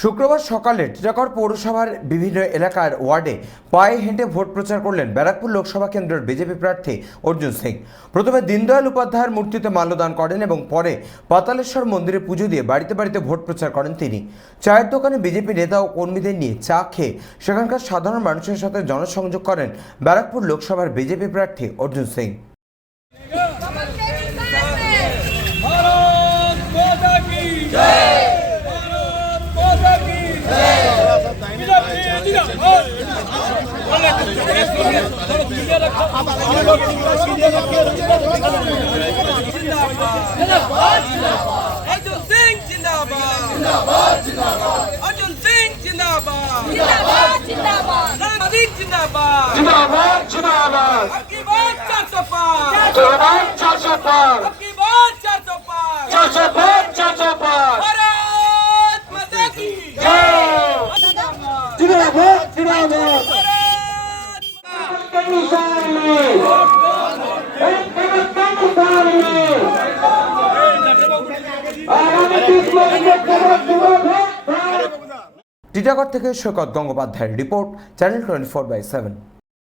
শুক্রবার সকালে টিটাকর পৌরসভার বিভিন্ন এলাকার ওয়ার্ডে পায়ে হেঁটে ভোট প্রচার করলেন ব্যারাকপুর লোকসভা কেন্দ্রের বিজেপি প্রার্থী অর্জুন সিং। প্রথমে দীনদয়াল উপাধ্যায়ের মূর্তিতে মাল্যদান করেন এবং পরে পাতালেশ্বর মন্দিরে পুজো দিয়ে বাড়িতে বাড়িতে ভোট প্রচার করেন তিনি। চায়ের দোকানে বিজেপি নেতা ও কর্মীদের নিয়ে চা খেয়ে সেখানকার সাধারণ মানুষের সাথে জনসংযোগ করেন ব্যারাকপুর লোকসভার বিজেপি প্রার্থী Arjun Singh. Yeah! Arjun Singh Jindabad Jindabad Jindabad Arjun Singh Jindabad Jindabad Jindabad Nadi Jindabad Jindabad Jindabad Abki baat 405 405 Abki baat 405 405 405 Bharat Mata ki Jai Jindabad Titagarh থেকে সৈকত গঙ্গোপাধ্যায়ের report channel twenty four by seven.